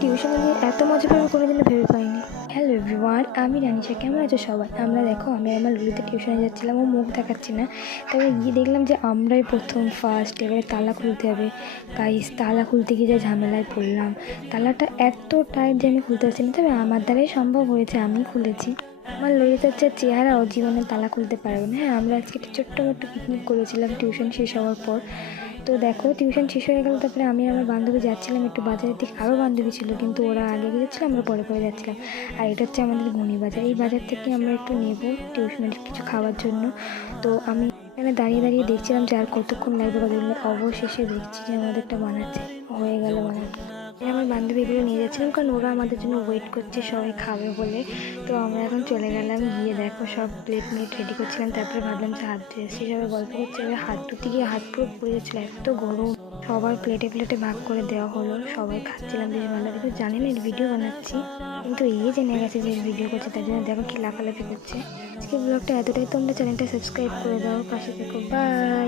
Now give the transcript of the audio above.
টিউশনে গিয়ে এত মজা পাবো কোনোদিনও ভেবে পাইনি। হ্যালো এভরিওয়ান, আমি রানিশা। কেমন আছো সবাই? আমরা দেখো, আমি আমার লুলিতে টিউশনে যাচ্ছিলাম, ও মুখ দেখাচ্ছি না। তারপরে গিয়ে দেখলাম যে আমরাই প্রথম ফার্স্ট। এবারে তালা খুলতে হবে। গাইস, তালা খুলতে গিয়ে যা ঝামেলায় পড়লাম। তালাটা এত টাইট যে আমি খুলতে পারছি না, তবে আমার দ্বারাই সম্ভব হয়েছে, আমি খুলেছি। আমার ললিতার যে চেহারা, ও জীবনে তালা খুলতে পারবে না। হ্যাঁ, আমরা আজকে একটা ছোট্ট মোট্ট পিকনিক করেছিলাম টিউশন শেষ হওয়ার পর। তো দেখো, টিউশন শেষ হয়ে গেল, তারপরে আমি আমার বান্ধবী যাচ্ছিলাম একটু বাজারের দিকে। আরও বান্ধবী ছিল, কিন্তু ওরা আগে গিয়েছিলো, আমরা পরে পরে যাচ্ছিলাম। আর এটা হচ্ছে আমাদের ঘুনি বাজার। এই বাজার থেকে আমরা একটু নেবো টিউশনের কিছু খাওয়ার জন্য। তো আমি এখানে দাঁড়িয়ে দাঁড়িয়ে দেখছিলাম যে আর কতক্ষণ লাগবে কতগুলো। অবশেষে দেখছি যে আমাদেরটা বানাচ্ছে, হয়ে গেল বানানো। আমার বান্ধবী এগুলো নিয়ে যাচ্ছিলাম, কারণ ওরা আমাদের জন্য ওয়েট করছে, সবাই খাবে বলে। তো আমরা এখন চলে গেলাম, গিয়ে দেখো সব প্লেট মিট রেডি করছিলাম। তারপরে ভাবলাম যে হাত ধুয়ে এসেছি, সবাই গল্প করছে। এবার হাত ধুতে গিয়ে হাত পুরো পুড়ে যাচ্ছিলো, এত গরম। সবার প্লেটে প্লেটে ভাগ করে দেওয়া হলো, সবাই খাচ্ছিলাম বেশ ভালো। কিন্তু জানি না এর ভিডিও বানাচ্ছি, কিন্তু এই জেনে গেছে যে এর ভিডিও করছে, তার জন্য দেখো কি লাফালাফি করছে। আজকে ব্লগটা এতটাই, তোমরা চ্যানেলটা সাবস্ক্রাইব করে দাও, পাশে থেকো, বাই।